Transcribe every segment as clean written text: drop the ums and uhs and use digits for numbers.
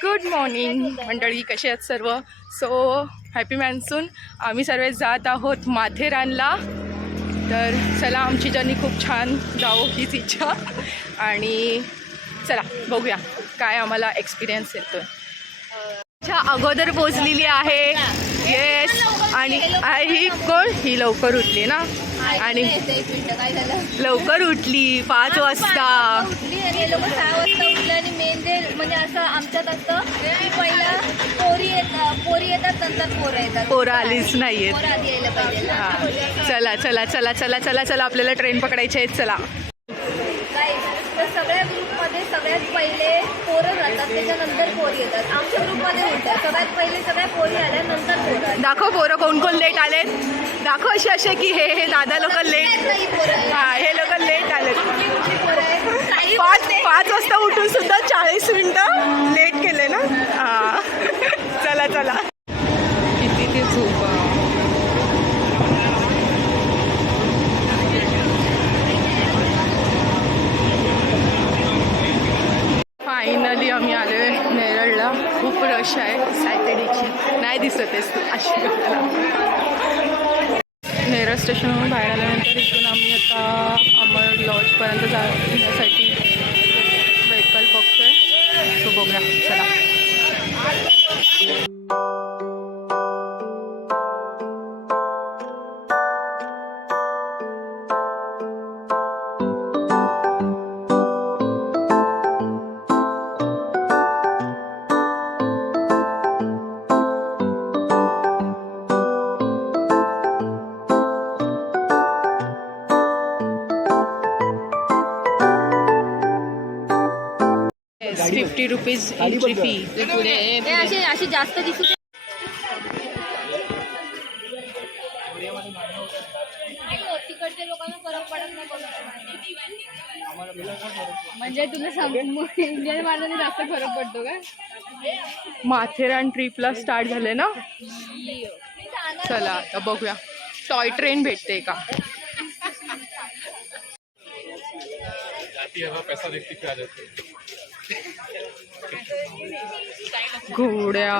Good morning मंडळी, कसे आहेत सर्व. So happy monsoon. आम्ही सर्व जात आहोत माथेरानला. तर चला, आमची जर्नी खूप छान जाओ हीच इच्छा. आणि चला बघूया काय आम्हाला एक्सपिरियन्स येतो. अगोदर पोचलेली आहे. येस. आणि ही कोण? ही लवकर उठली ना. आणि लवकर उठली 5 वाजता. आणि लोक 6 वाजता उठले. आणि मेन जे म्हणजे असं आमच्यात असतं की पहिला पोरी येतात नंतर पोरं येतात. पोरं आलीच नाहीयेत. पोरं आधी यायला पाहिजे. हां, चला चला चला चला चला चला, आपल्याला ट्रेन पकडायची आहे. चला. तर सगळ्या ग्रुपमध्ये सगळ्यात पहिले पोरं जातात, त्याच्यानंतर पोरी येतात. आमच्या ग्रुपमध्ये होत्या सगळ्यात पहिले सगळ्या पोरी आल्या, नंतर पोरं. दाखव पोरं कोण कोण लेट आलेत. दाखव असे की हे दादा लोक लेट. हां, हे लोक लेट आलेत. 5 वाजता उठून सुद्धा 40 मिनिटं लेट केले ना. हां, चला चला. किती ते झोपा. फायनली आम्ही आलो आहे नेरळला. खूप रश आहे. सॅटर्डेची नाही दिसत आहेस तू अशी. नेरळ स्टेशनवरून बाहेर आल्यानंतर इथून आम्ही आता अमर लॉजपर्यंत जाण्यासाठी व्हेकल बघतो आहे. सो बघूया, चला. ₹50 एंट्री फी. अशी जास्त दिसू. तिकडच्या लोकांना फरक पडत नाही. म्हणजे तुला इंडियन माणसाने जास्त फरक पडतो का? माथेरान ट्रिपला स्टार्ट झाले ना. चला आता बघूया टॉय ट्रेन भेटते का. घोड्या.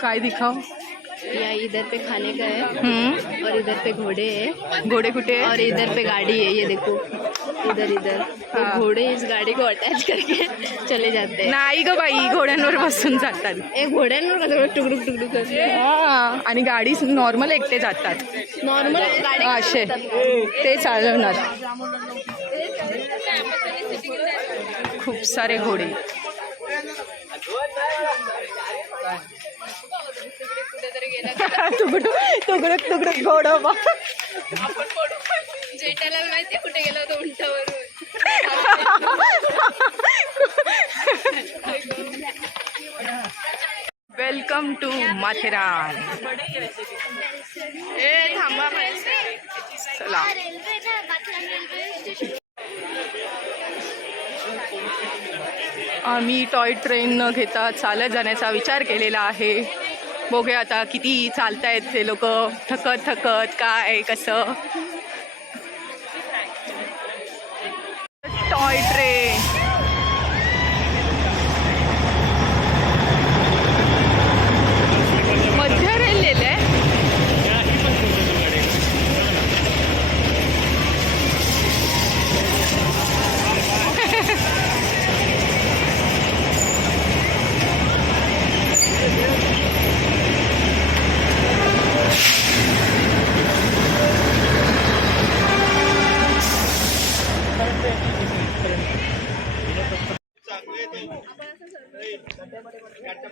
काय दिखाओ. या इधर पे खाने का है और इधर पे घोड़े है. घोड़े कुठे और इधर पे गाड़ी है. ये देखो इधर तो घोड़े इस गाड़ी को अटैच करके चले जाते हैं. नाही ग बाई, घोड्यांवर बसून जातात. घोड्यांवर कसं टुकडुक टुकडुक असं. आणि गाडी नॉर्मल एकटे जातात. नॉर्मल गाडी असे ते चालवणार. खूप सारे घोडे. तुकडक तुकडक घोडं बा. जेठालाल माहितीये कुठे गेला होता उंटावर. Welcome to Matheran. थांबा. चला. आम्ही टॉय ट्रेन न घेता चालत जाण्याचा विचार केलेला आहे. बघूया आता किती चालतायत ते लोक. थकत काय कसं. Toy train. मध्य रेल लिहिलंय.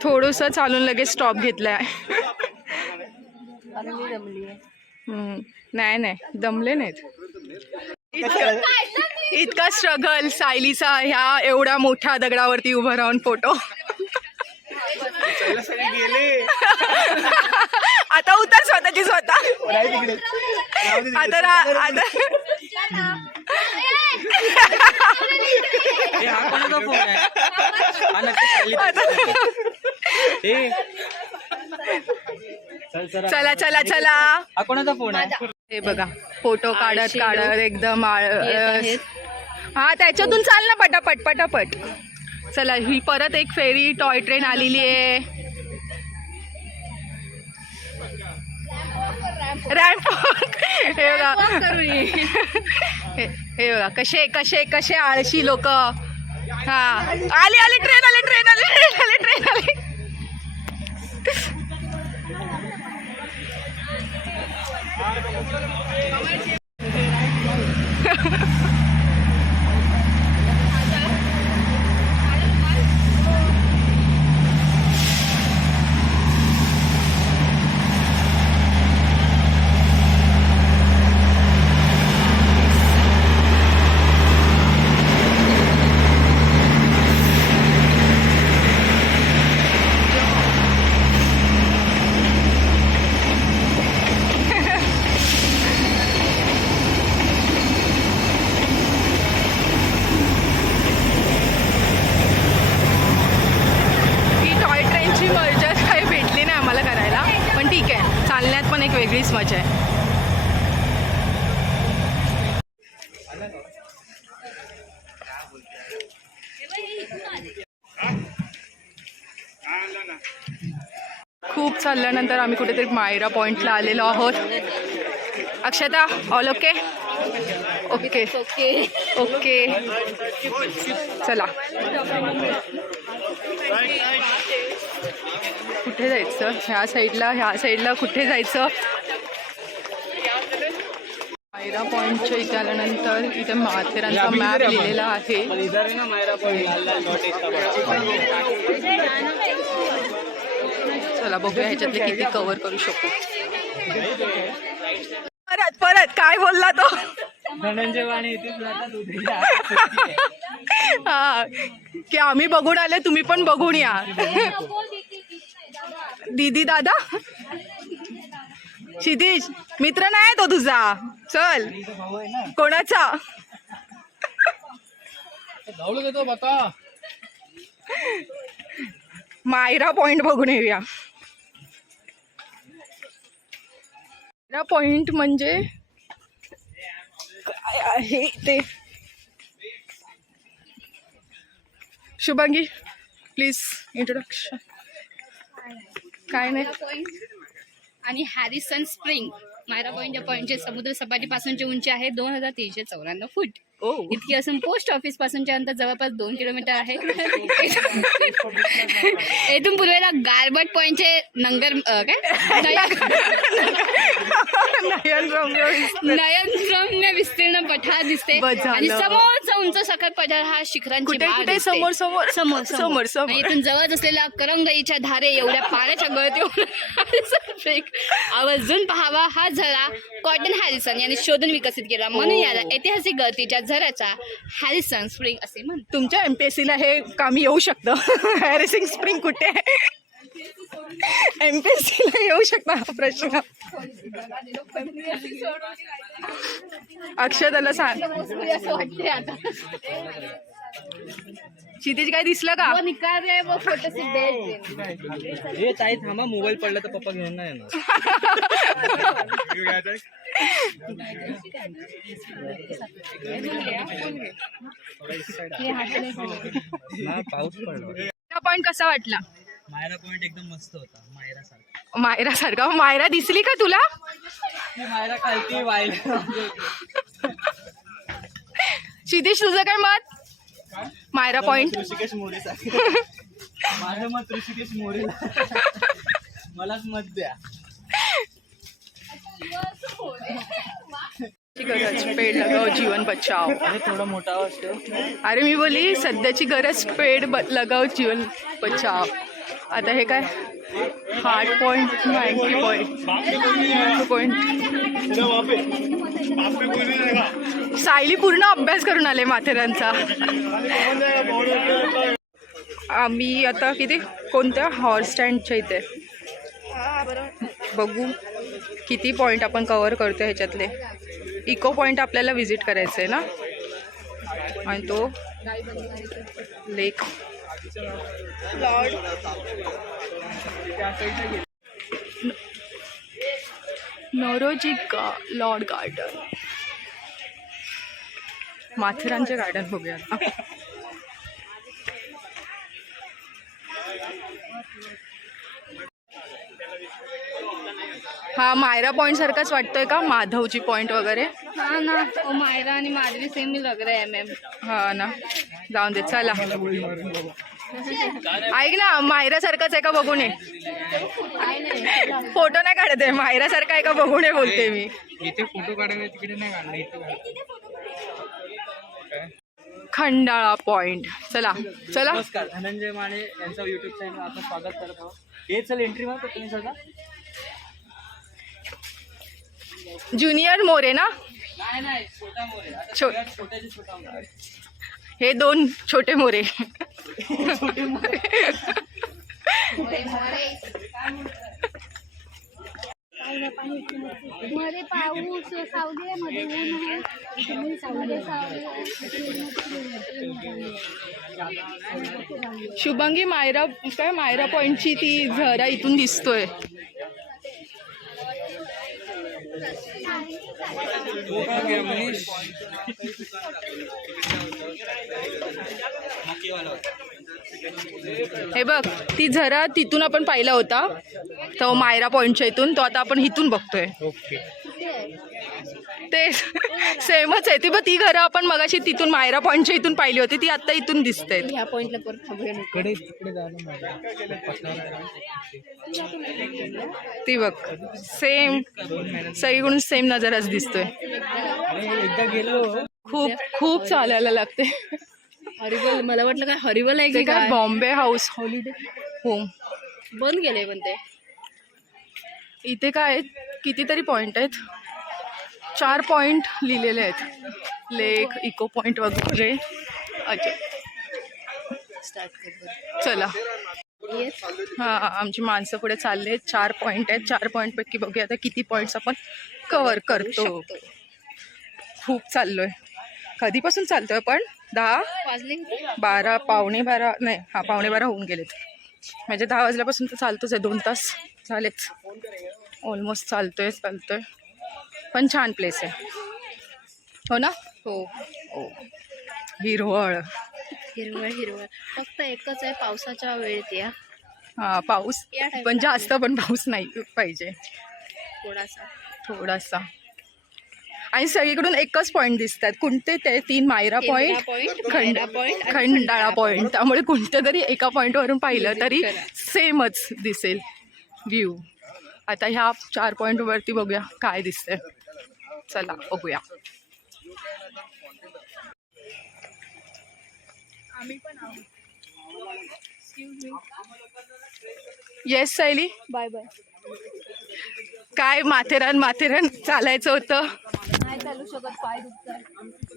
थोडंसं चालून लगेच स्टॉप घेतलाय. नाही दमले नाहीत. इतका स्ट्रगल सायलीचा ह्या एवढ्या मोठ्या दगडावरती उभं राहून फोटो. आता उतर स्वतःची स्वतः. चला चला चला. कोणाचा फोन आहे? हे बघा फोटो काढत आळशी काढत लोक एकदम येत आहेत. हा त्याच्यातून चाल ना पटापट पटापट. चला ही परत एक फेरी टॉय ट्रेन आलेली आहे. रॅम्प हे बघा हे बघा कसे कसे कसे आळशी लोक. हा आली आली ट्रेन आली ट्रेन आली ट्रेन आली ट्रेन आली. वेगळीच मजा आहे. खूप चालल्यानंतर आम्ही कुठेतरी मायरा पॉइंटला आलेलो आहोत. Akshata all okay okay okay okay चला कुठे जायचं. ह्या साईडला कुठे जायचं. मायरा पॉइंटच्या इथे आल्यानंतर इथे माथेरानचा मॅप लिहिलेला आहे. चला बघूया ह्याच्यातले किती कव्हर करू शकू. परत परत काय बोलला तो. हा की आम्ही बघून आले तुम्ही पण बघून या. दीदी दादा क्षितिज मित्र नाही तो तुझा. चल कोणाचा मायरा पॉइंट बघून येऊया. मायरा पॉइंट म्हणजे काय आहे ते. Shubhangi please introduction. काय नाही. आणि हॅरिसन स्प्रिंग मायरा पॉइंट या पॉइंटचे समुद्र सपाटीपासूनची उंची आहे 2394 फूट. इतकी असून पोस्ट ऑफिस पासूनचे अंतर जवळपास 2 किलोमीटर आहे. येथून पूर्वेला गारबट पॉइंटचे नयनरम्य विस्तीर्ण पठार दिसते आणि समोरचा उंच सखल पठार हा शिखरांची बाग दिसते. समोर समोर समोर समोर समोर. आणि इथून जवळ असलेल्या करंगईच्या धारे एवढ्या पाण्याच्या गळतीवर आवर्जून पहावा. हा झरा कॉटन हॅरिसन यांनी शोधून विकसित केला म्हणून याला ऐतिहासिक गळतीच्या झऱ्याचा हॅरिसन स्प्रिंग असे म्हणतात. तुमच्या एमपीएससीला हे कामी येऊ शकतं. हॅरिसन स्प्रिंग कुठे आहे. एमपीएससीला येऊ शकता हा प्रश्न. अक्षताला सांग. असं वाटते आता क्षितिज काय दिसलं का. हे ताई थांबा मोबाईल पडला तर पप्पा घेऊन नाही येणार. पाऊस पडला. पॉइंट कसा वाटला. मायरा पॉइंट एकदम मस्त होता. मायरा सारखा. मायरा दिसली का तुला. मायरा खालती वायला. क्षितिज तुझं काय मत. मायरा पॉइंट ऋषिकेश मोरे माझं मत ऋषिकेश मोरे. मलाच मत द्या. गरज पेड़ लगाओ जीवन बचाओ. थोडा मोठा असतो. अरे मी बोली सध्याची गरज पेड़ लगाओ जीवन बचाओ. आता हे काय 8.90 पॉइंट. सायली पूर्ण अभ्यास करून आले माथेरानचा. आम्ही आता किती कोणत्या हॉर्स स्टँडच्या इथे बघू किती पॉईंट आपण कव्हर करतो ह्याच्यातले. इको पॉईंट आपल्याला विजिट करायचं आहे ना. आणि तो लेक नोरोजी लॉर्ड गार्डन, माथेरानचे गार्डन बघूया आता. हा मायरा पॉइंट सारखाच वाटतोय का, माधवजी पॉइंट वगैरे. हाँ ना, वो मायरा आणि माधवी सेम ही लग रहा है मैम. हा ना, जाऊन दे चला. ऐक ना, मायरा सारखाच आहे का बघून ये. फोटो नाही काढत आहे, मायरा सारखा आहे का बघून ये बोलते मी. इथे फोटो काढायला तिकडे नाही काढला, इथे खंडाळा पॉइंट. चला चला. नमस्कार, धनंजय माने यांचा युट्यूब चॅनल आपण स्वागत करत आहोत. हे चल एंट्री मारतो तुम्ही सगळं. ज्युनियर मोरे ना, नाही छोटा मोरे. आता छो- सगळ्यात छोट्याचे छोटा मोरे. हे 2 छोटे मोरे. मध्ये पाऊस सावली मध्ये ऊन आहे, सावली शुभांगी मायरा काय, मायरा पॉइंटची ती झरा इथून दिसतोय. हे बघ, ती झरा तिथून आपण पाहिला होता, तो मायरा पॉइंटच्या इथून. तो आता आपण इथून बघतोय. ओके. ते सेमच आहे. ती बघ, ती घरं आपण मगाशी तिथून मायरा पॉइंटच्या इथून पाहिली होती, ती आता इथून दिसते. ह्या पॉइंटला परत थांबूया नको. इकडे तिकडे जायला ती बघ, सेम सगळीकडून सेम नजाराच दिसतोय. एकदा गेलो. खूप खूप चालायला लागते. हरिबल, मला वाटलं काय हरिबल आहे ते की काय, काय. Bombay house holiday home. बंद केलंय पण ते. इथे काय आहेत, कितीतरी पॉइंट आहेत. 4 पॉइंट लिहिलेले आहेत. लेक, इको पॉइंट वगैरे. अच्छा स्टार्ट कर. चला. हां, आमची माणसं पुढे चालले आहेत. 4 पॉइंट आहेत. 4 पॉईंटपैकी बघूया आता किती पॉईंट्स आपण कवर करतो. खूप चाललोय. कधीपासून चालतोय आपण? 10 वाजले किती? 12, पावणे 12 नाही, हा 11:15 होऊन गेलेत. म्हणजे 10 वाजल्यापासून तर चालतोच आहे. 2 तास झालेच ऑलमोस्ट. चालतोय. पण छान प्लेस आहे, हो ना. हो, हिरवळ. हिरवळ. फक्त एकच आहे, पावसाच्या वेळेत या. हा, पाऊस या time पण ला जास्त पण पाऊस नाही पाहिजे, थोडासा. आणि सगळीकडून एकच पॉईंट दिसतात. कोणते ते 3 मायरा पॉईंट, खंडाळा पॉईंट. त्यामुळे कोणत्या तरी एका पॉईंटवरून पाहिलं तरी सेमच दिसेल व्ह्यू. आता ह्या 4 पॉईंटवरती बघूया काय दिसतंय. चला बघूया. Yes Sayali, bye bye. काय माथेरान चालायचं होतं. नाही चालू शकत, पाय दुखतात.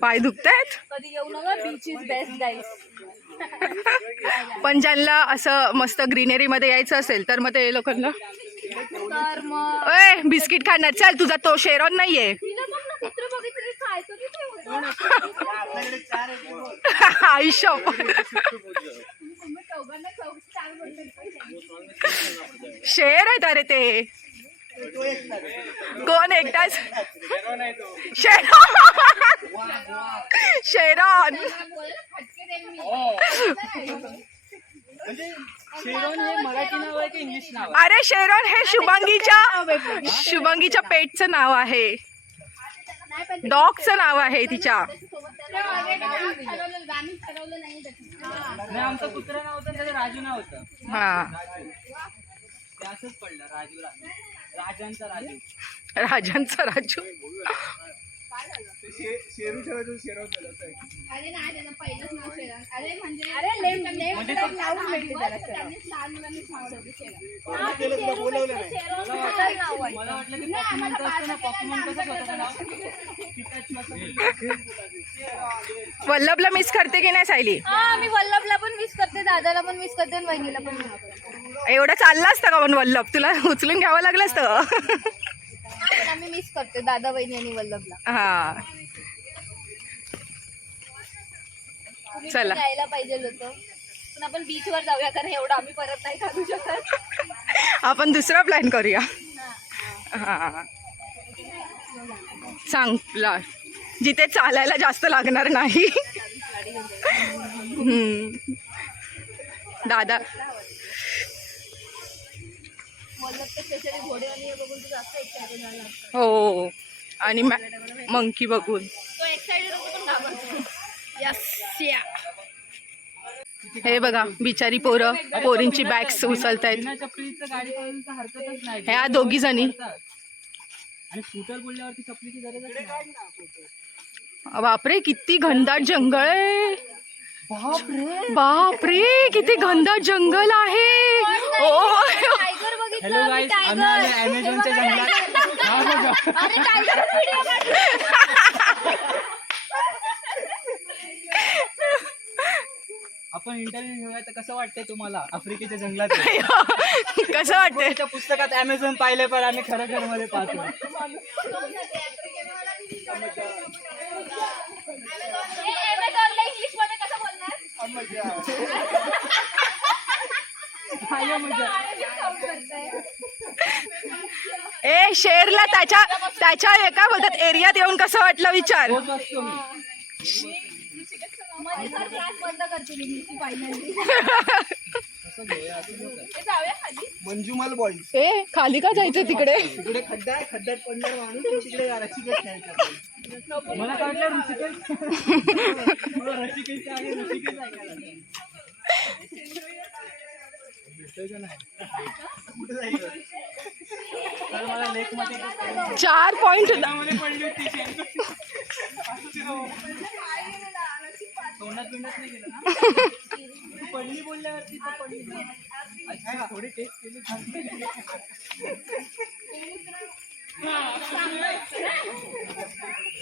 पाय दुखतायत. कधी येऊ नका, बीच इज बेस्ट गाईज. पण ज्यांना असं मस्त ग्रीनरीमध्ये यायचं असेल तर मग ते लोकांना. तर मग ओय, बिस्किट खाणार. चल, तुझा तो शेरॉन नाहीये. तिला बघ ना, कुत्र बघितलं खायचं की आयुष्य. शेर आहेत अरे ते. कोण एकटाच? शेरॉन. शेरोन हे मराठी नाव आहे की इंग्लिश नाव? अरे शेरॉन हे शुभांगीच्या पेटचं नाव आहे. डॉगचं नाव आहे तिच्या. नाही, आमचं कुत्रा नाव होतं, त्याचं राजू नाव होतं. हा, ते असंच पडलं, राजू. राजांचा राजू. राजांचा राजू. मला वाटलं की पॉक्युमेंट असतं ना, पॉक्युमेंट कसं होतं नाव? वल्लभला मिस करते की नाही सायली? हा, मी वल्लभला पण मिस करते, दादाला पण मिस करते आणि वहिनीला पण मिस करते. एवढं चाललं असतं का पण वल्लभ? तुला उचलून घ्यावं लागलं असतं. पण आम्ही मिस करते दादा, वहिनी आणि वल्लभला. हा, तुम्ही चला. पण यायला पाहिजे होतं, पण आपण बीचवर जाऊया, कारण एवढं आम्ही परत नाही चालू शकत. आपण दुसरा प्लॅन करूया. हा, चांगला जिथे चालायला जास्त लागणार नाही. दादा हो आणि मंकी बघून हे बघा बिचारी पोरींची बॅग्स उचलतायत. चपलीचं गाडी चालवण्याचा हरकतच नाही. ह्या दोघी जणी आणि स्कूटर बोलल्यावरती चपलीची गरजच नाही. बापरे किती घनदाट जंगल आहे. बापरे किती घनदाट जंगल आहे. ओ टायगर बघितलं हॅलो गाईस, आम्ही आलो अमेझॉनच्या जंगलात. आपण इंटरव्ह्यू घेऊया तर कसं वाटतंय तुम्हाला आफ्रिकेच्या जंगलात? कसं वाटतंय? त्या पुस्तकात अमेझॉन पाहिले पण आम्ही खरं मध्ये पाहतो. ए शेरला त्याच्या एका बोलतात एरियात येऊन कसं वाटलं विचार. बंद करते मंजुमल बॉईज ए खाली का जायचं तिकडे? तिकडे खड्डा आहे, खड्ड्यात पडणार माणूस तिकडे रसिकेश नाही. मला काय वाटलं ऋषिकेश आहे. ऋषिकेश आहे. 4 पॉइंट पडली बोलल्यावरती पडली थोडी टेस्ट केली.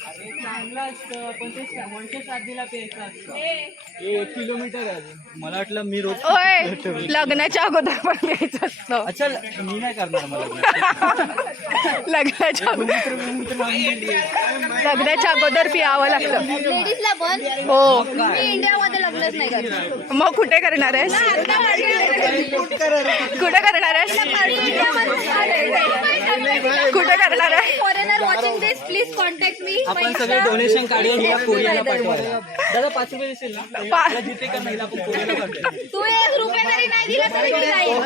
अरे चांगलं असतं पण ते वनशे साधीला प्यायचं असतं. 1 किलोमीटर आहे. मला वाटलं मी रोज ओय लग्नाच्या अगोदर पण घ्यायचं असतं. अच्छा मी नाही करणार. मला लग्नाच्या अगोदर पियावं लागतं. लेडीजला पण हो मी इंडियामध्ये लग्नच नाही करत. मग कुठे करणार आहेस? कुठे करणार आहेस? कुठे करणार आहे? Foreigner watching this please contact me. आपण सगळे डोनेशन काढूया कोरियाला पाठवायला. दादा 5 रुपये देशील ना? जिथे का नाही आपण कोरियाला पाठवूया. तू 1 रुपया जरी नाही दिला तरी मी जाईल.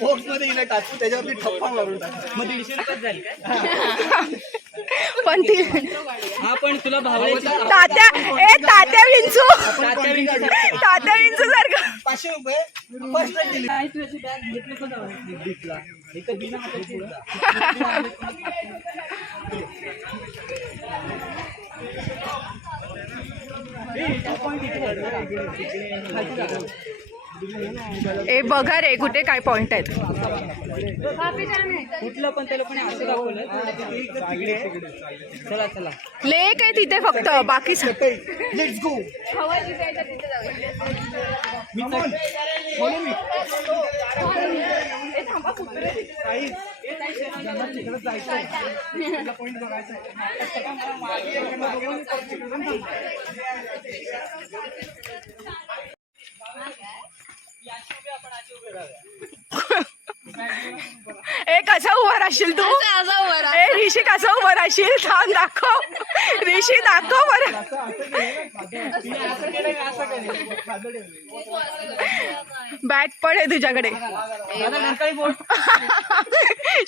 बॉक्स मध्ये इला टाकू त्याच्यावरती ठप्पा मारून टाकू. मग 150 रुपयात झाली काय? पण ती हा पण तुला भावड्याची तात्या विंचू तात्या सारखं 500 रुपये फर्स्ट टाइम दिली. काय तू अशी बॅग घेतली का जाऊ दिसला इथं बिना हाताची ए बघा रे कुठे काय पॉइंट आहेत. कुठलं पण त्या लोकांनी असं दाखवलं. चला चला लेक आहे तिथे फक्त बाकी लेट्स गो. ए कसा उभा राहशील तू? ए ऋषी कसा उभा राहशील? थांब दाखव ऋषी दाखव बरं. बॅग पण आहे तुझ्याकडे.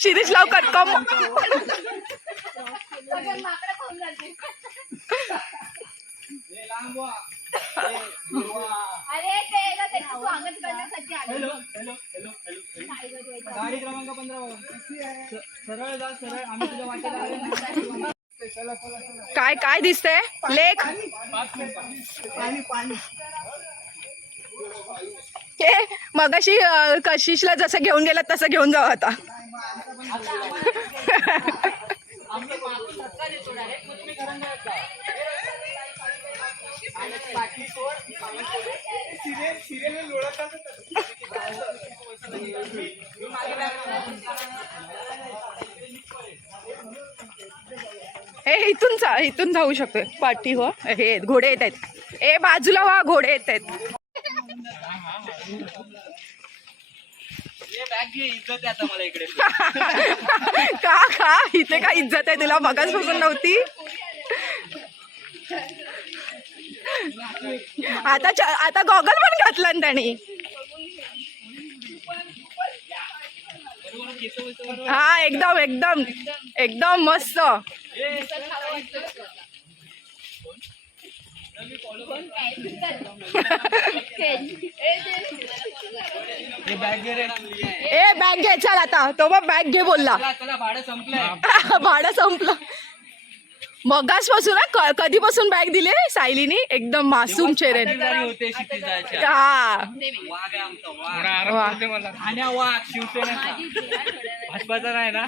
शिरीष लवकर कम. गाडी क्रमांक 15 सरळ जा सरळ. आम्ही तुझ्या वाटेला काय काय दिसतंय? लेक ए मगाशी कशिशला जसं घेऊन गेला तसं घेऊन जाऊ आता. हे इथून जाऊ शकतोय पाठी. हो हे घोडे येत आहेत. ए बाजूला व्हा घोडे येत आहेत. बॅग घे, इज्जत आहे आता मला इकडे. का इथे काय इज्जत आहे तुला? बघाचपासून नव्हती. आता गॉगल पण घातला ना त्याने. हा एकदम एकदम एकदम मस्त. बॅग घे रे. ए बॅग घे चल आता. तो बघ बॅग घे बोलला. चला भाडं संपलंय. भाडं संपलं. मगासपासून कधीपासून बॅग दिली सायलीनी? एकदम मासूम चेहरे. होते शिटी जायच्या. हा वाघ आहे आमचा वाघ. ठाण्या वाघ शिवसेनेचा. भाजपाचा नाही ना,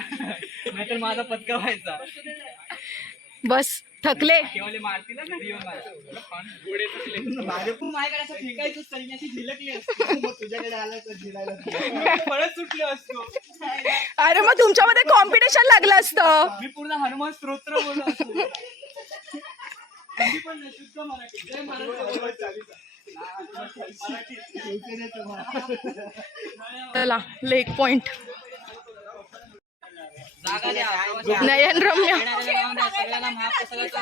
नाहीतर माझा पत्का व्हायचा. बस थकले. केवळ मारतील ना घरी येऊन माझ्याकडे असं फेकायचं सैन्याची झिलकली असते. मग तुझ्याकडे आलं तर जिरायला पळत सुटले असतो. अरे मग तुमच्यामध्ये कॉम्पिटिशन लागलं असतं. मी पूर्ण हनुमान स्तोत्र बोललो असतो. कधी पण नाही, शुद्ध मराठी. जय महाराष्ट्र. चला लेक पॉइंट. जागा द्या. नयन रम्य. सगळ्यांना महाप्रसादाचा.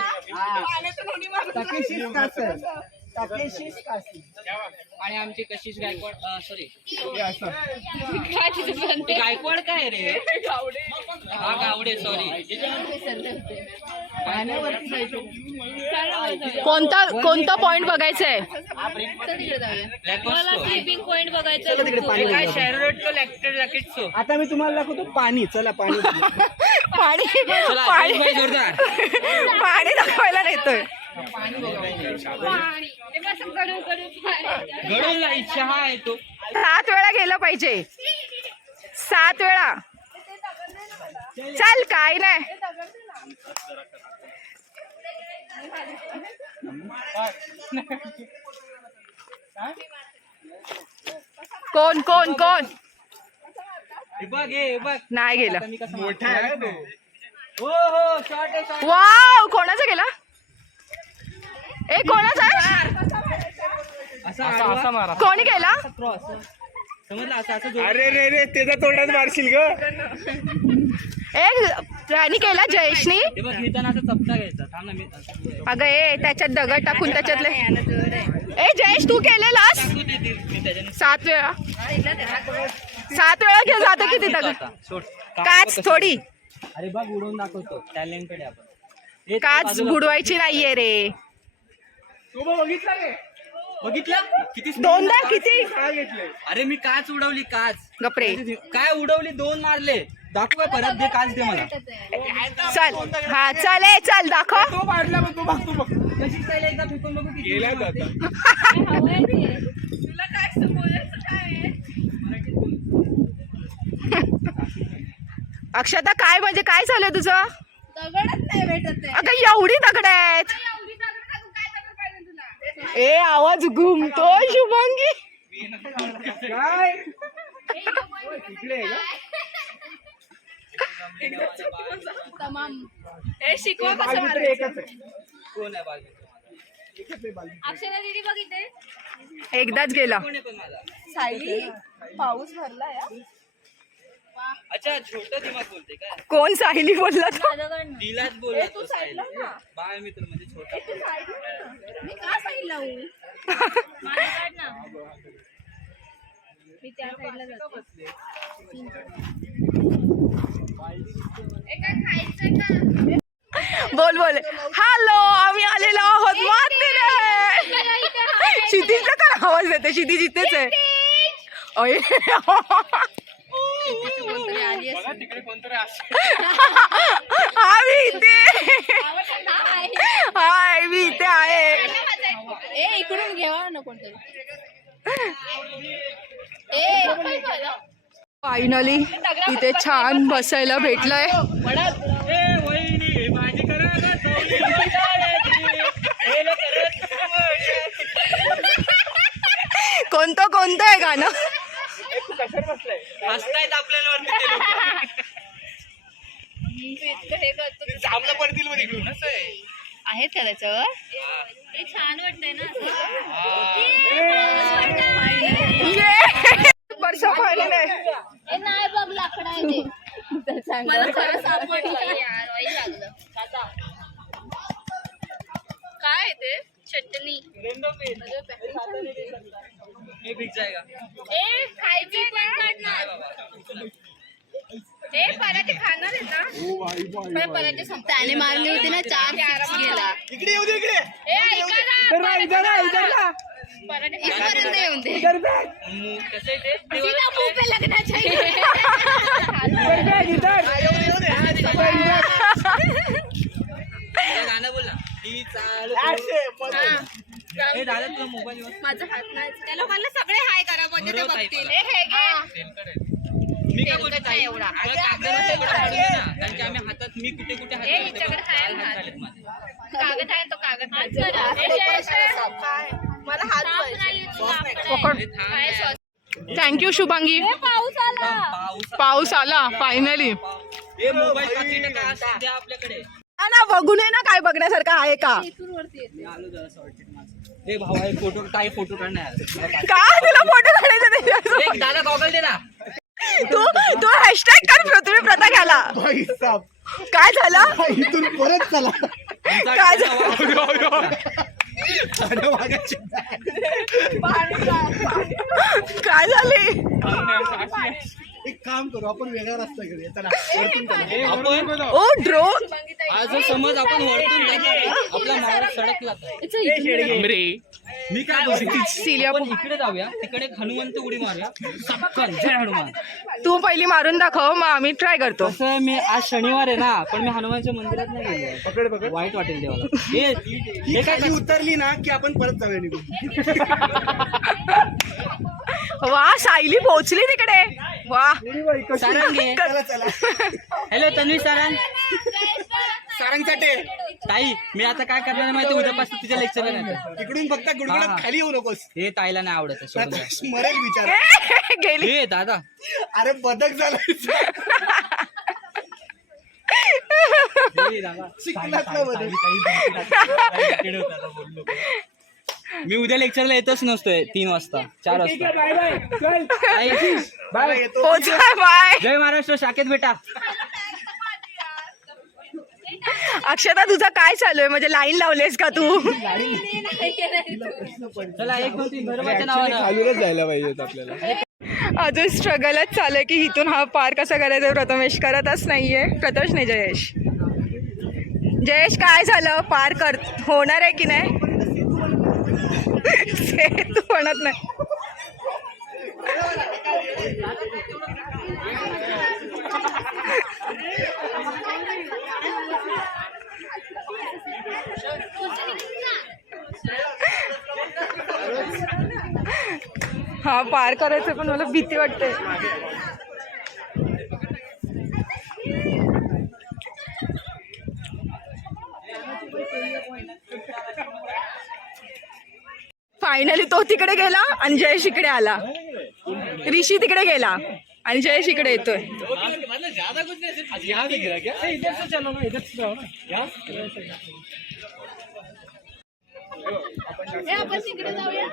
आणि आमची कशिश गायकवाड. सॉरी गायकवाड काय रे? हा गावडे. सॉरी. कोणता पॉइंट बघायचंय? पॉइंट बघायचं. काय शॅरोटो लॅक्टेट. आता मी तुम्हाला दाखवतो पाणी. चला पाणी. पाणी पाणी पाणी दाखवायला नेतोय. गडूला इच्छा आहे तो. 7 वेळा गेलं पाहिजे. 7 वेळा. चल काय नाही. कोण कोण कोण बघ हे बघ. नाही गेलं. मोठा आहे तो. हो हो शॉर्ट आहे शॉर्ट. वाव कोणाचा गेला? ए कोणाचा आहे? असा मारा. कोणी केला? क्रॉस समजला. असं अरे रे रे त्याचा तोंडात मारशील ग. त्याने केला जयेशनी. हे बघ घेताना असं चपटा घ्यायचा. थांब ना मी. अगं ए त्याच्यात दगड टाकून त्याच्यातले. ए जयेश तू केलेलास? मी त्याच्याने 7 वेळा. 7 वेळा घे जातं किती दगड? सोड. काच थोडी. अरे बघ उडवून दाखवतो. टॅलेंटेड आहे आपण. काच बुडवायची नाहीये रे. बघितलं किती speed दोनदा ला किती? काय घेतलंय? अरे मी काच उडवली. काच गपरे. काय उडवली? 2 मारले. दाखव काय परत. दे काच दे मला. चल हा चल ए चल दाखव. तो पाडला मग तो बघतो बघ. कशी स्टाईल एकदा फेकून बघू किती गेला उडवते. अक्षता काय म्हणजे काय झालं तुझं? दगडच नाही भेटत आहे. अगं एवढी दगड आहेत. ए आवाज घुमतो शुभांगी. काय इकडे आहे का? हे शिकवा कसं बालमित्र मारायचं. एकच आहे. कोण आहे बाजू? एकच आहे बालमित्र. अक्षरा दीदी बघितले. एकदाच गेला. कोण आहे पण माझा? सायली पाऊस भरला या. अच्छा छोटा दिमाग बोलते काय? कोण साहिली बोलला तो? माझ्याकडनं. तिलाच बोलला तू तो साईडला सायली. ना. बाळ मित्र म्हणजे छोटा. तू साईडला ना. मी का साईडला होऊ? माझ्याकडनं ना. मी त्या साईडला जाते. बोल बोल. हॅलो आम्ही आलेलो आहोत माथेरान. क्षितिजचा काय आवाज येते? क्षितिज इथेच आहे. अय. हा मी इथे. हाय मी इथे आहे. ए इकडून घ्यावा ना कोणतरी. फायनली इथे छान बसायला भेटलंय. कोणतं आहे गाणं? हसतायत आपल्याला वरती ते लोक. सामना पडतील मग इकडून. आहेत का त्याच्यावर? हे छान वाटतंय ना. ये वर्ष फायनल आहे. चटणी हे बिग जाएगा ए खायचे ए पराठे खाणार आहे ना पराठे त्याने मारले होते ना 4 6 गेला इकडे येऊ दे इकडे ए ऐका ना पराठे इथपर्यंत येऊन दे कसं आहे ते सीधा मुंह पे लगना चाहिए गाणं बोल ना ती चालू हे दादा तुला मोबाईल माझा हात नाही त्या लोकांना सगळे हाय करा म्हणजे ते बघतील ए हे घे मी काय बोलतो ताई एवढा. मला कागदावर तेवढं काढून दे ना कारण की आम्ही हातात मी कुठे कुठे हात ए, घालते हिच्याकडे बघ. आहे हात हात. झालेत माझे. कागद आहे तो कागद मला हात पकड. अरे थांब थँक्यू शुभांगी. पाऊस आला पाऊस आला फायनली. हे मोबाईल पाकिट का असू द्या आपल्याकडे ना बघून ये ना काय बघण्यासारखं आहे का. मी आलो जरा सॉर्टेड माझं हे भाऊ आहे फोटो काय फोटो काढणार काय तुला फोटो काढायचे एक दादा गॉगल दे ना तू तू हॅशटॅग कर पृथ्वी प्रथा घ्याला. भाई साहब काय झालं इथून परत चला काय झालं अरे वागायची. काय झाले. एक काम करू आपण वेगळा रस्ता घेऊया चला वरतून चला. आपण ओ ड्रोन. आज समज आपण वरतून जातो आपला माणूस सडकला मी काय बोलतो सिलिया आपण इकडे जाऊया तिकडे हनुमंत उडी मारूया सपकन जय हनुमान तू पहिली मारून दाखव मग आम्ही ट्राय करतो. तसं मी आज शनिवार आहे ना पण मी हनुमानच्या मंदिरात नाही गेलो पकड पकड वाईट वाटेल देवाला हे काय खाली उतरली ना की आपण परत जाऊया निघून. वा सायली पोहोचली तिकडे. वा सारंग आहे. चला चला हॅलो तन्वी सारंग सारंग चाटे ताई मी आता काय करणार आहे माहिती उद्यापासून तुझ्या लेक्चरला नाही तिकडून फक्त गुडगुडत खाली येऊ नकोस हे ताईला नाही आवडत आहे, सोडून द्या. मरेल विचार. गेली. हे दादा अरे बदक झाला हे दादा चिखलात ना बदक. मी उद्या लेक्चरला येतच नसतोय 3 वाजता 4 वाजता ताई, बाय येतो पोहोचा बाय. जय महाराष्ट्र शाखेत बेटा अक्षता तुझा काय चालू आहे म्हणजे लाईन लावलेस का तू. चला 1 2 3 भैरवाच्या नावानं खालूनच जायला पाहिजे आपल्याला. अजून स्ट्रगलच चालू आहे की इथून हा पार कसा करायचा. प्रथमेश करतच नाहीये. प्रथमेश नाही जयेश. जयेश काय झालं पार कर होणार आहे की नाही. तू म्हणत नाही. हा पार करायचं पण मला भीती वाटते. फायनली तो तिकडे गेला आणि जयेश इकडे आला. ऋषी तिकडे गेला आणि जयेश इकडे येतोय. आपण तिकडे जाऊया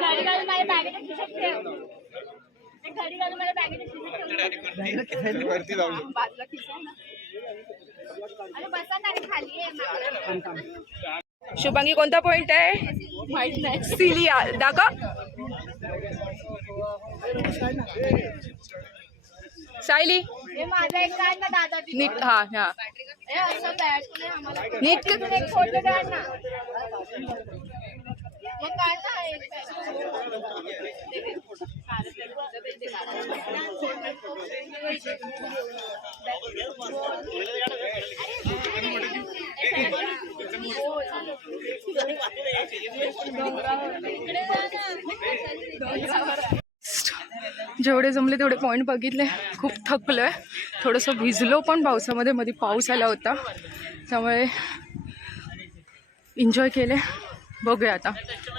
गाडी घालून माझ्या बॅगेत खिशात ठेव. गाडी घालून माझ्या बॅगेत वरती जाऊ बाजूला खिसा ना. अरे बसा ना रे, खाली आहे. शुभांगी कोणता पॉइंट आहे माहित नाही. सिलिया दाखव. सायली हे माझा एक काढ ना दादा नीट. हा हा हे असं बॅग आम्हाला नीट तुम्ही एक फोटो काढ ना. हे काढ ना एक जेवढे जमले तेवढे पॉईंट बघितले. खूप थकलो आहे. थोडंसं भिजलो पण पावसामध्ये. मध्ये पाऊस आला होता त्यामुळे एन्जॉय केले. बघूया आता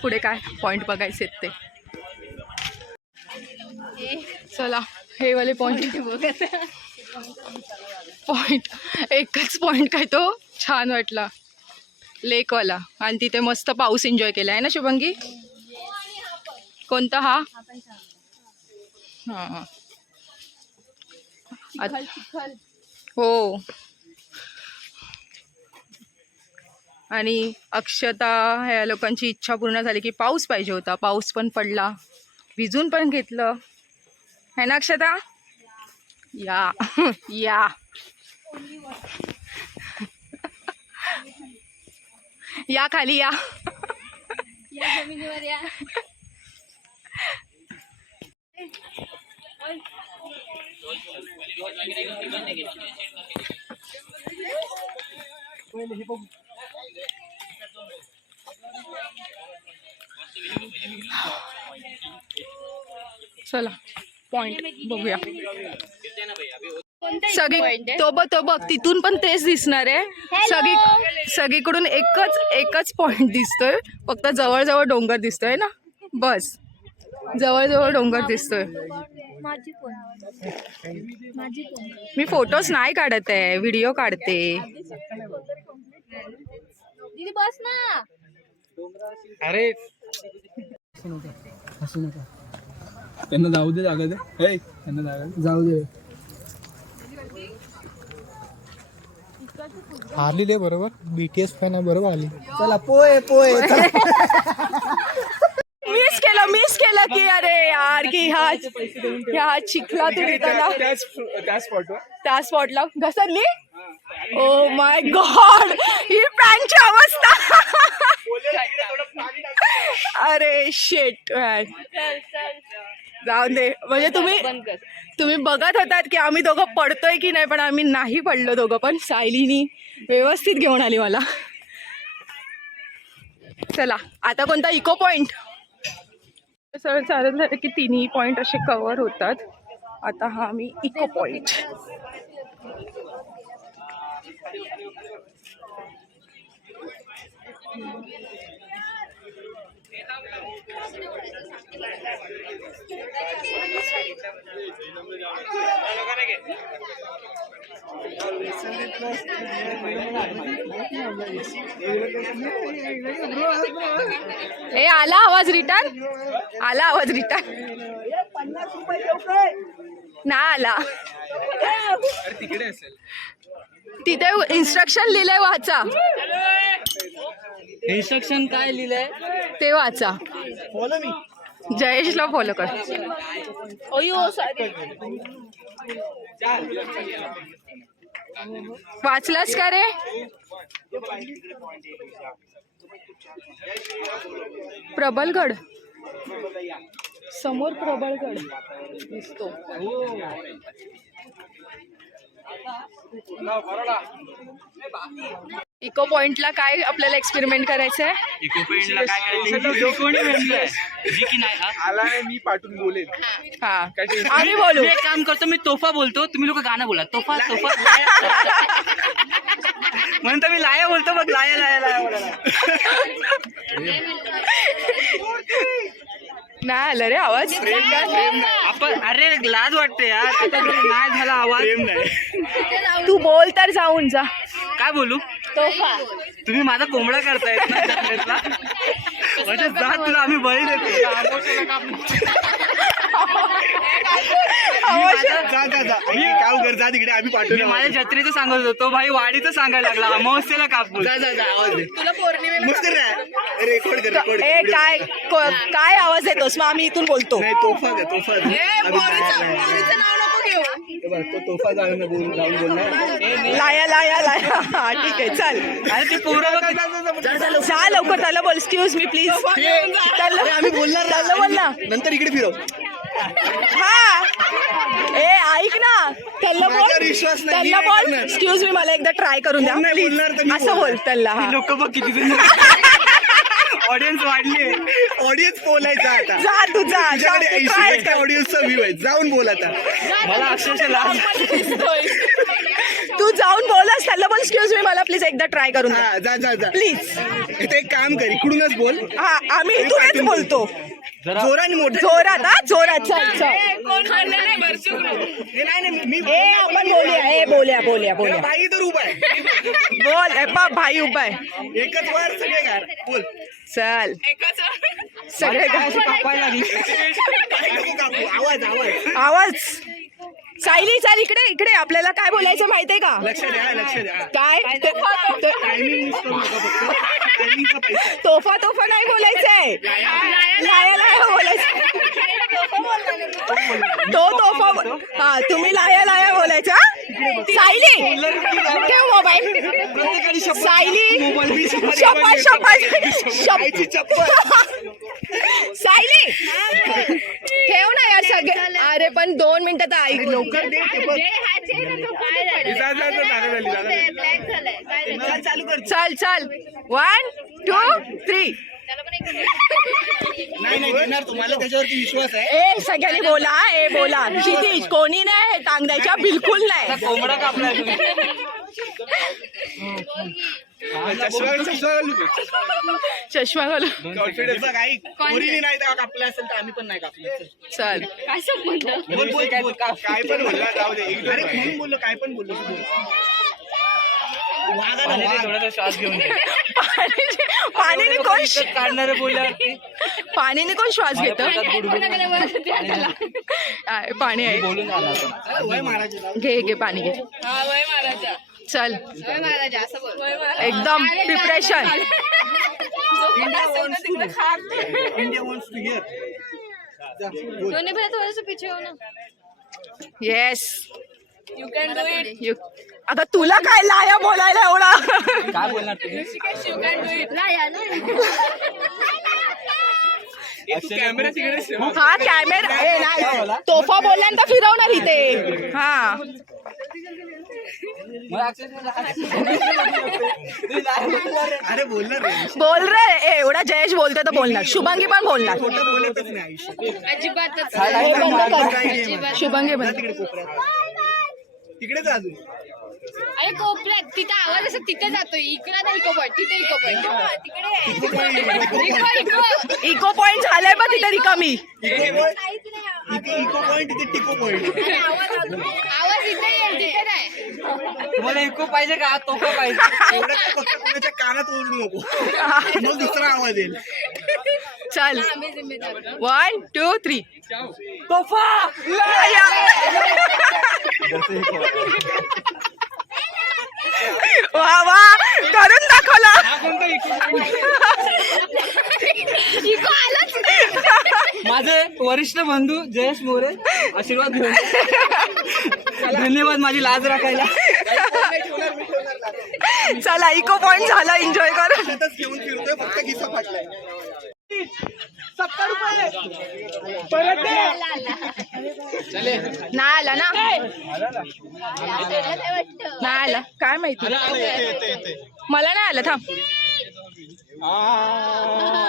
पुढे काय पॉईंट बघायचे ते. चला हे वाले पॉईंट बघत. पॉईंट एकच पॉईंट काय तो छान वाटला लेकवाला आणि तिथे मस्त पाऊस एन्जॉय केला आहे ना शुभंगी. कोणता हा. हां हो आणि अक्षता ह्या लोकांची इच्छा पूर्ण झाली की पाऊस पाहिजे होता. पाऊस पण पडला, भिजून पण घेतलं है ना अक्षता. या या या खाली या. जमिनीवर या. चला पॉइंट बघूया. सगळी तो बघ तिथून पण तेच दिसणार आहे. सगळीकडून एकच पॉइंट दिसतोय. फक्त जवळ डोंगर दिसतोय ना, बस जवळ डोंगर दिसतोय. मी फोटोज नाही काढत आहे, व्हिडिओ काढते. दीदी बस ना. अरे त्यांना जाऊ दे जागा दे. हे त्यांना जागा जाऊ दे. आली ले बरोबर. BTS फॅन आहे बरोबर आली. चला पोय मिस केलं की अरे यार की ह्या चिखलात उडताना त्या स्पॉटला घसरली. ओ माय गॉड, ही प्रँकची अवस्था. अरे शेट, जाऊ दे. म्हणजे तुम्ही बघत होतात की आम्ही दोघं पडतोय की नाही, पण आम्ही नाही पडलो दोघं पण. सायलीनी व्यवस्थित घेऊन आली मला. चला आता कोणता इको पॉइंट. सरळ चालत झालं की तिन्ही पॉइंट असे कव्हर होतात. आता हा आम्ही इको पॉइंट. ए आला आवाज रिटर्न. ना आला. तिकडे असेल. तिथे इन्स्ट्रक्शन लिहिलंय, वाचा. इन्स्ट्रक्शन काय लिहिलंय ते वाचा. Follow me. जयेशला फॉलो कर. वाचलास का रे. प्रबलगड समोर प्रबलगड दिसतो. इको पॉइंटला काय आपल्याला एक्सपेरिमेंट करायचं आहे. इको पॉइंटला काय करायचं जी की नाही आला नाही मी पाठवून बोलेन. हा आम्ही बोलू. मी एक काम करतो, मी तोफा बोलतो, तुम्ही लोक गाणं बोला. तोफा म्हणून तर मी लाया बोलतो. बघ लाया नाही आलं रे आवाज. आपण अरे लाज वाटते यार. नाही झाला आवाज. तू बोल तर जाऊन जा. काय बोलू. तोफा. तुम्ही माझा कोंबडा करतायत ना जत्रेतला. म्हणजे जा तुला आम्ही बळी देतो. जा काम कर. जा तिकडे आम्ही मी पाठवून. माझ्या जत्रेचं सांगत होतो, भाई वाडीचं सांगायला लागला. अमावस्येला कापूस. जा आवाज दे. तुला पौर्णिमेला रेकॉर्ड कर. ए काय आवाज येतोस. मग आम्ही इथून बोलतो. नाही तोफा दे. तो तोफा जाऊन बोलला. लाया हा ठीक आहे चल. अरे ते पोरं जा लवकर. त्याला बोल एक्सक्यूज मी प्लीज. आम्ही बोलणार त्याला बोल ना. नंतर इकडे फिरव. हा ए ऐक ना. त्याला माझा विश्वास नाही. त्याला बोल एक्सक्यूज मी मला एकदा ट्राय करून द्या नाही प्लीज. बोलणार तर मी असं बोल त्याला. हा. लोक बघ किती ऑडियन्स वाढली. ऑडियन्स बोलायचा आता. जा तू जा. ऑडियन्सचा व्ह्यू आहे. जाऊन बोल आता. मला अक्षरशः लाज. तू जाऊन बोलस. त्याला बोल एक्सक्यूज मी मला प्लीज एकदा ट्राय करून द्या हा जा प्लीज. इथे एक काम कर. इकडूनच बोल. हा आम्ही इथूनच बोलतो. जोराने मोठं. जोरात. हा जोरात. चल नाही मी ए आपण बोलूया. बोलूया बाई तर उभा आहे. बोल. ए बा भाई उभा आहे. एकच वार सगळे गार बोल. चल सगळे कापायला लागली. नको कापू. आवाज आवाज सायली चाल इकडे इकडे, आपल्याला काय बोलायचं माहितीये का? लक्ष द्या काय टायमिंग मिस करू नका फक्त. टायमिंगचा पैसा. तोफा तोफा नाही बोलायचंय, लाया लाया बोलायचं. तो तोफा हा, तुम्ही लाया लाया बोलायचा. सायली ठेव मोबाईल. प्रत्येकाने शपथ. सायली मोबाईल बी शपथ. शपथ शपथ आईची चप्पल. सायली ठेव ना यार सगळे. अरे पण 2 मिनिटं तर ऐक. लवकर दे ते बघ. चालू कर. चल चल 1 2 3. नाही देणार तुम्हाला, त्याच्यावरती विश्वास आहे. ए सगळ्यांनी बोला, ए बोला. क्षितिज कोणी नाही हे टांगण्याच्या, बिलकुल नाही. कोंबडा कापलाय तुम्ही. चष्मा घालू. कॉन्फिडन्स आई पोरीने नाही कापलं असेल तर आम्ही पण नाही कापलं. चल काय संबंध? बोल काय पण बोलला, जाऊ दे. अरे म्हणून बोललो, काय पण बोललो तू बोल. वागा ना, आणि ते वाग. थोडासा श्वास घेऊन ये. पाणीने कोण काढणारे बोलल्यावरती पाणीने कोण श्वास घेतं? पाणी आहे. बोलून आला पण. अरे वय महाराज जाऊ. घे घे पाणी घे. चल एकदम depression. India wants to hear. दोन्ही भाई थोडस पीछे हो ना. Yes you can do it. आता तुला काय लाया बोलायला एवढा? काय बोलणार तुम्ही? कॅमेरा तिकडे हा कॅमेरा ए नाही, तोफा बोलल्यानंतर फिरवणार इथे. हा अरे बोलणार रे. बोल रे. ए, एवढा जयेश बोलतोय तर बोलणार. शुभांगी पण बोलणार. खोटं बोलतच नाही आयुष्यात. अजिबातच हे बंद कर. काय game आहे? शुभांगी जा बंद. तिकडे कोपऱ्यात. तिकडे जा अजून. अरे कोपऱ्यात तिथे आवाज असं तिथे जातोय. इकडे नाही इको पॉईंट, तिथे इको पॉईंट. इको पॉइंट झालाय बघ तिथे रिकामी. इको पॉइंट इथे टिको पॉइंट. आवाज इथे येईल, तिथे नाही. तुम्हाला इको पाहिजे का तोफा पाहिजे? एवढं काय फक्त कोणाच्या कानात ओरडू नको, मग दुसरा आवाज येईल. चल 1 2 3. तोफा वा वा करून दाखवला. इको आलाच. माझे वरिष्ठ बंधू जयेश मोरे आशीर्वाद घेऊन. धन्यवाद माझी लाज राखायला. चला इको पॉइंट झाला, एन्जॉय कर. त्यातच घेऊन फिरतोय, फक्त खिस्सा फाटलाय. 70 रुपये परत दे. नाही आला ना, नाही आला. काय माहिती, मला नाही आलं. थांब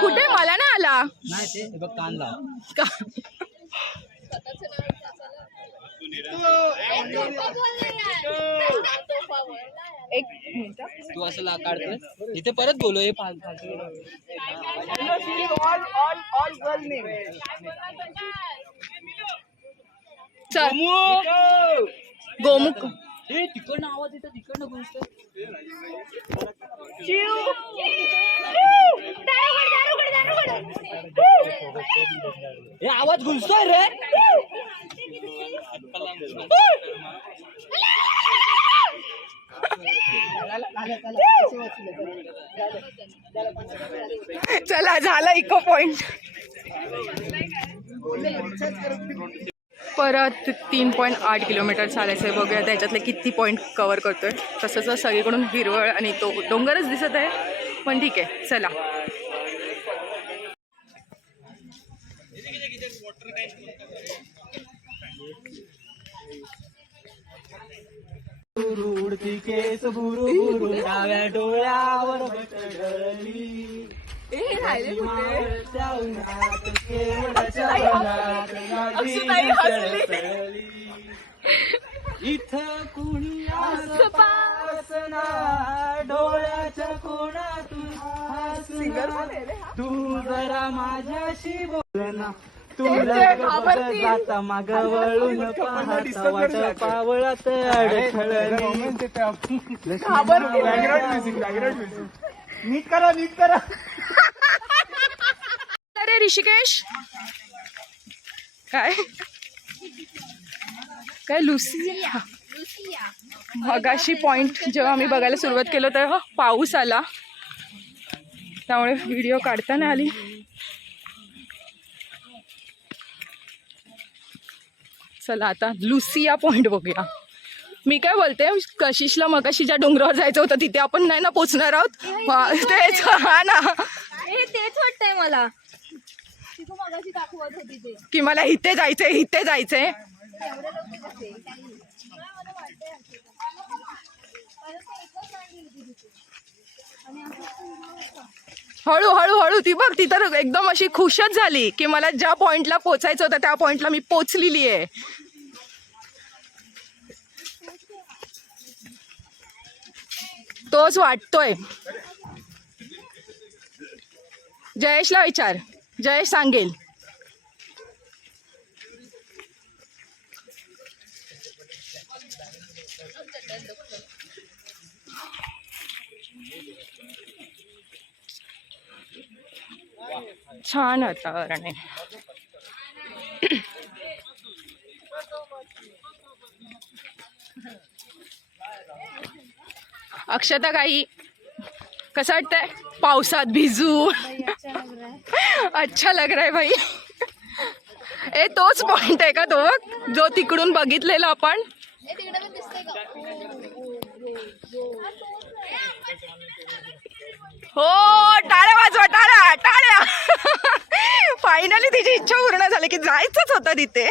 कुठे, मला नाही आला. नाही ते बघ कान लाव. का? एक मिनिट. तू असं ला काढतोय इथे परत बोलो. हे चल गोमुख. तिकडनं आवाज येतो, तिकडनं गोष्ट. हे आवाज घुसतोय रे. चला झाला इको पॉइंट. परत 3.8 किलोमीटर चालायचं आहे. बघूया त्याच्यातले किती पॉईंट कवर करतोय. तसंच सगळीकडून हिरवळ आणि तो डोंगरच दिसत आहे, पण ठीक आहे चला. उडती केस बुरू बुरू डाव्या डोळ्यावर बटडली. इथं कुणी आसपासना डोळ्याच्या कोणातून हसना. तू जरा माझ्याशी बोलना. तुला जाता माग वळून पाहता वाट पावळात अडखळली. नीट करा, नीट करा. अरे ऋषिकेश काय काय लुसिया मगाशी पॉइंट जेव्हा आम्ही बघायला सुरुवात केलं तेव्हा पाऊस आला, त्यामुळे व्हिडिओ काढता नाही आली. चला आता लुसिया पॉइंट बघूया. मी काय बोलते, कशिशला मगाशी ज्या डोंगरावर जायचं होतं तिथे आपण नाही ना पोचणार आहोत. तेच हा ना, तेच वाटतंय मला. ती तू मगाशी दाखवत होती ते. की मला इथे जायचंय इथे जायचंय. हळूहळू हळू ती बघ, ती तर एकदम अशी खुशच झाली की मला ज्या पॉइंटला पोचायचं होतं त्या पॉइंटला मी पोचलेली आहे. तोच वाटतोय. जयेशला विचार, जयेश सांगेल. छान वातावरण आहे. अक्षता काही कसं वाटतंय पावसात भिजू? अच्छा लग रहा है भाई. ए तोच पॉइंट आहे का तो जो तिकडून बघितलेला आपण? हो टाळ्या वाजवा, टाळ्या टाळ्या. फायनली तिची इच्छा पूर्ण झाली की जायचंच होतं तिथे.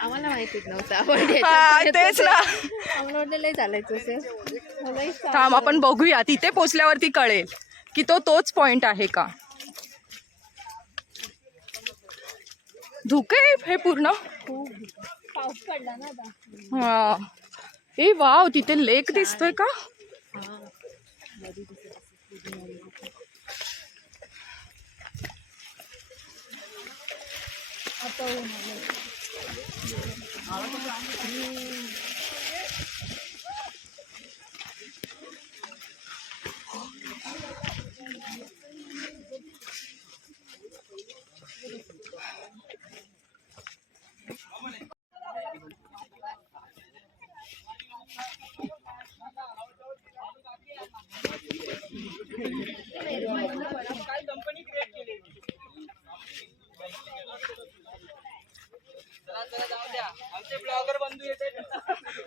आम्हाला माहितीच नव्हतं आपण तेच ना. आम्हाला चालायचं असेल. थांब आपण बघूया, तिथे पोचल्यावरती कळेल की तोच पॉइंट आहे का. धुके हे पूर्ण. पाऊस पडला ना आता. हा ए वाव, तिथे लेक दिसतोय का?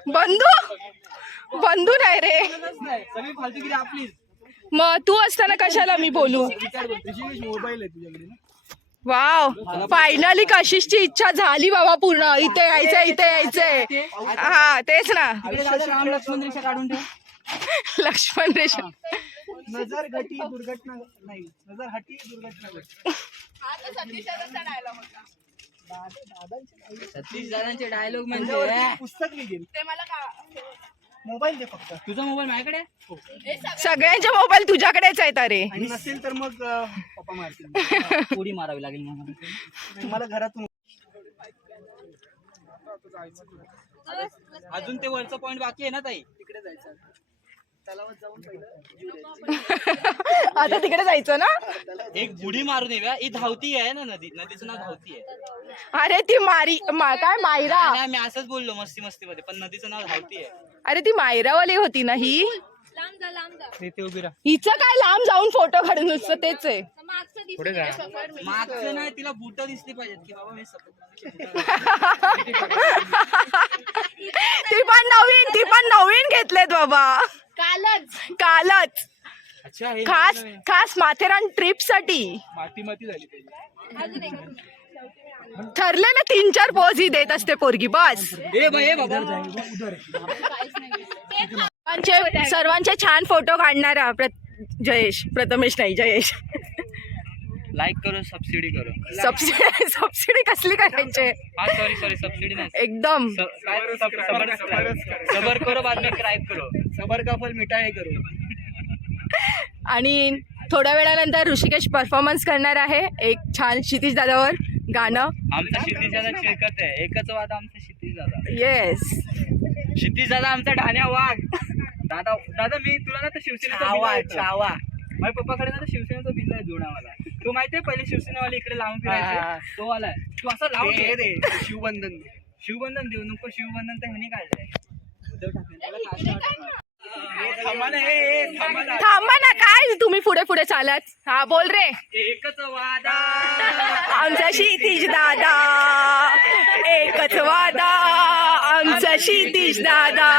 बंधू बंधू नाही रे. सगळी फालतूगिरी आपलीच. मग तू असताना कशाला मी बोलू? मोबाईल आहे तुझ्याकडे ना? वाव, फायनली कशिशची इच्छा झाली बाबा पूर्ण. इथे यायचंय इथे यायचंय. हा तेच ना. राम लक्ष्मण रेषा काढून ठेव. लक्ष्मण रेषा. नजर घटी दुर्घटना नाही, नजर हटी दुर्घटना घटी. सतीश दादांचे डायलॉग म्हणजे त्याच्यावरती पुस्तक लिहिल. मोबाईल दे फक्त. तुझा मोबाईल माझ्याकडे आहे? सगळ्यांचे मोबाईल तुझ्याकडेच आहेत अरे. आणि नसेल तर मग पप्पा मारतील. उडी मारावी लागेल मला. तुम्हाला घरातून अजून ते वरचं पॉइंट बाकी आहे ना ताई? तिकडे जायचं. तलावात जाऊन आता तिकडे जायचं ना. एक बुडी मारून येऊया. ही धावती आहे ना, नदीचं नाव धावती आहे. अरे ती काय मायरा. नाही, मी असंच बोललो मस्ती मध्ये, पण नदीचं नाव धावती आहे. अरे ती मायरावाली होती ना ही. लांब जा लांब जा. ते उभी राहा. हिचं काय लांब जाऊन फोटो काढून नुसतं तेच आहे. मागचं दिसतंय. मागचं नाही, तिला बुट दिसली पाहिजेत की बाबा मी ती पण नवीन घेतलेत बाबा कालच. अच्छा, खास माथेरान ट्रिप साठी माती झाली पाहिजे. ठरले ना 3-4 पोज ही देत असते पोरगी बस. सर्वांचे छान फोटो काढणारा जयेश, प्रथमेश नाही जयेश. लाईक करो, सबसिडी करो. सबसिडी कसली करायचे? सॉरी सबसिडी नाही, एकदम सबर करो, बाद में क्राइब करो. सबर का फल मिठा है करो. आणि थोड्या वेळानंतर ऋषिकेश परफॉर्मन्स करणार आहे एक छान क्षितिज दादावर गाणं. आमचा क्षितिज दादा चिरकत आहे. एकच वाद आमचा क्षितिज दादा. येस, क्षितिज दादा आमचा ढाण्या वाघ. दादा मी तुला ना तर शिवसेनेचा माझ्या पप्पाकडे ना शिवसेनेचा बिल आहे जुना वाला. तो माहितीये पहिले शिवसेनेवाले इकडे लावून फिरायचे, तो वाला आहे. तू असं लावून रे शिवबंधन शिवबंधन देऊ नको, शिवबंधन तर ह्याने काढलंय उद्धव ठाकरे. थांबा ना, हे थांबा ना. थांबा ना, काय तुम्ही पुढे पुढे चालत. हा बोल रे. एकच वादा आमचा क्षितिज दादा, एकच वादा आमचा क्षितिज दादा.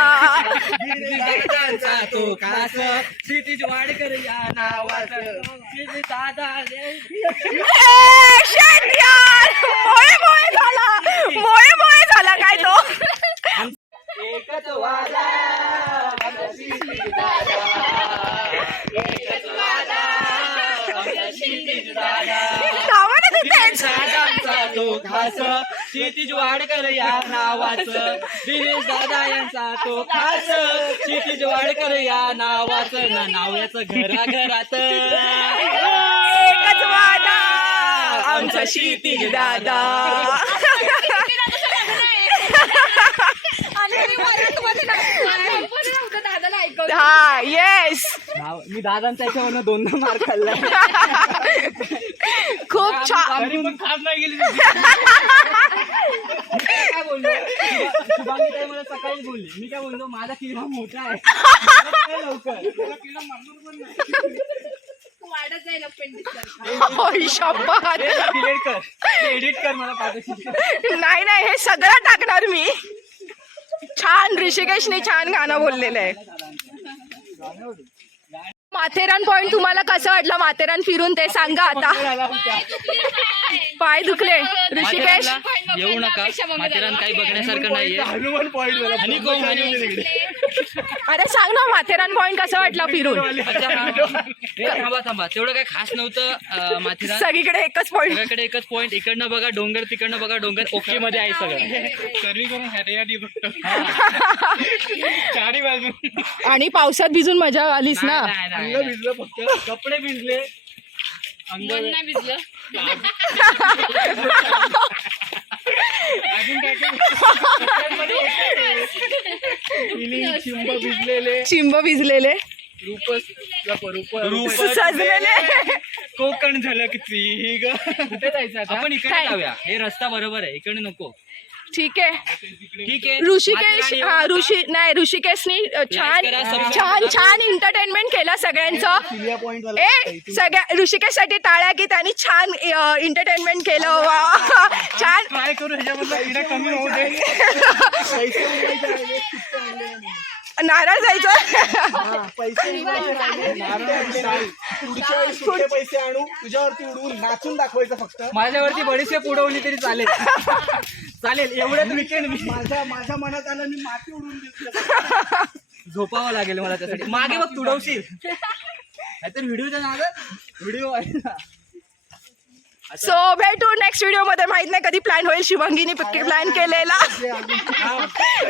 दादांचा तो खास क्षितिज वाडकर या नावाचं क्षितिज दादा शेट यार, मोये झाला काय तो. एकच वादा आमचा क्षितिज दादा, एकच वादा आमचा क्षितिज दादा. नावं ना तिथेच. दादांचा तो खास क्षितिज वाडकर या नावाचं दिनेश दादा यांचा तो खास क्षितिज वाडकर या नावाचं ना नावाचं घराघरात एकच वादा आमचा क्षितिज दादा. दादाला ऐकव. हा येस, मी दादांचा याच्यावरनं 2 मार्क खाल्ला. खूप छान. तरी पण खास नाही गेली. काय बोललो शुभांगी ताई मला सकाळी बोलली, मी काय बोललो माझा किल्ला मोठा आहे लवकर वाढत जाईल appendix. होय, शपथ. डिलीट कर, एडिट कर मला पाठवशील. नाही हे सगळं टाकणार मी. छान, ऋषिकेशने छान गाणं बोललेलं आहे. माथेरान पॉइंट तुम्हाला कसं वाटलं? माथेरान फिरून ते सांगा आता. पाय दुखले ऋषिकेश? येऊ नका, माथेरान काही बघण्यासारखं नाहीये. हनुमान पॉइंट झाला. अरे सांग ना, माथेरान पॉइंट कसं वाटलं फिरून? अच्छा, थांबा तेवढं काय खास नव्हतं. माथेरान सगळीकडे एकच पॉइंट. सगळ्याकडे एकच पॉइंट, इकडनं बघा डोंगर, तिकडनं बघा डोंगर, ओके मध्ये आहे सगळं. सर्वीकडून हरियाली फक्त चारी बाजू. आणि पावसात भिजून मजा आलीच ना. अंग भिजलं फक्त. कपडे भिजले, मन नाही भिजलं. अजून काय चिंब भिजलेले, चिंब भिजलेले, रूप सजलेले. कोकण झलकती ग. कुठे जायचं आता? आपण इकडे काय? जाऊया, हे रस्ता बरोबर आहे, इकडे नको. ठीक आहे. ठीक आहे. ऋषिकेश, हा ऋषिकेशनी छान एंटरटेनमेंट केलं सगळ्यांचं. पॉइंट सगळ्या ऋषिकेशसाठी टाळ्या की त्यांनी छान एंटरटेनमेंट केलं. वा, छान. ट्राय करू ह्याच्यामधला किडा कमी होऊ दे. नारळ जायचं. पैसे पुढच्या वेळी सुट्टे पैसे आणू, तुझ्यावरती उडवून नाचून दाखवायचं फक्त. माझ्यावरती बडीशेप उडवली तरी चालेल. चालेल, एवढ्यात विकेंड मी माझ्या मनात आलं, मी माती उडवून दिली. झोपावं लागेल मला त्यासाठी. मागे बघ, तुडवशील नाहीतर व्हिडिओच्या नादात व्हिडिओ आहे ना. सो भेटू नेक्स्ट व्हिडिओ मध्ये. माहित नाही कधी प्लॅन होईल. शिवांगीने प्लॅन केलेला.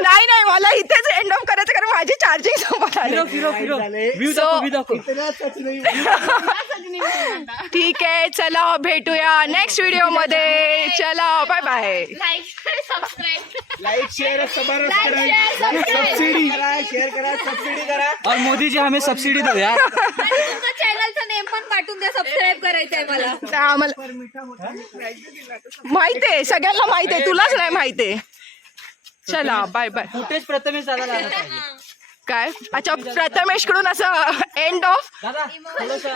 नाही मला इथेच एंड ऑफ करायचं, कारण माझी चार्जिंग संपत आली. फिरो व्ह्यू So- दाखव, व्ह्यू दाखव. इतक्यातच नाही. ठीक आहे, चला भेटूया नेक्स्ट व्हिडिओ मध्ये. चला bye bye. Like, subscribe. Like share subscribe subsidy करा, शेअर करा, सबसिडी करा. और मोदी जी हमें सब्सिडी दो यार. आणि तुमचं चॅनलचा नेम पण पाठवून द्या, सबस्क्राईब करायचंय मला. आम्हाला माहितीये, सगळ्यांना माहितीये, तुलाच नाही माहितीये. चला बाय बाय. फुटेज प्रथमेश दादा लागला पाहिजे. काय? अच्छा, प्रथमेश कडून असं एंड ऑफ दादा थोडंसं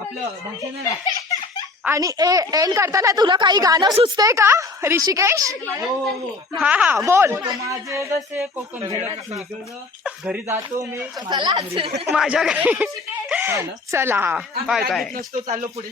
आपलं भाषण आहे ना. आणि एंड करताना तुला काही गाणं सुचतंय का ऋषिकेश? हा बोल. माझे जसे कोकण झलकती ग, घरी जातो मी माझ्या घरी. चला, हा बाय बाय. नसतो, चाललो पुढे.